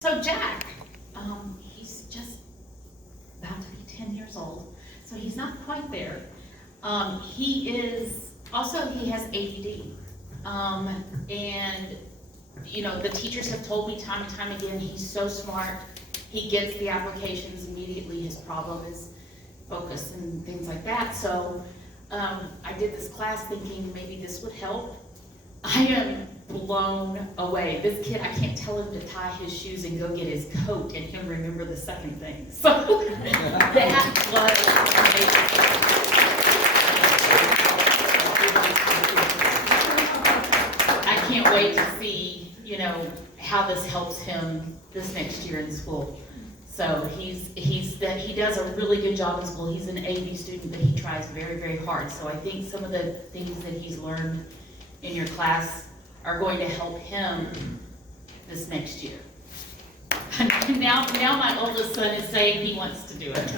So Jack, he's just about to be 10 years old, so he's not quite there. He has ADD. And you know, the teachers have told me time and time again, he's so smart. He gets the applications immediately. His problem is focus and things like that. So I did this class thinking maybe this would help. I am blown away. This kid, I can't tell him to tie his shoes and go get his coat and him remember the second thing. So that was amazing. I can't wait to see, you know, how this helps him this next year in school. So he does a really good job in school. He's an AB student, but he tries very, very hard. So I think some of the things that he's learned in your class are going to help him this next year. Now my oldest son is saying he wants to do it.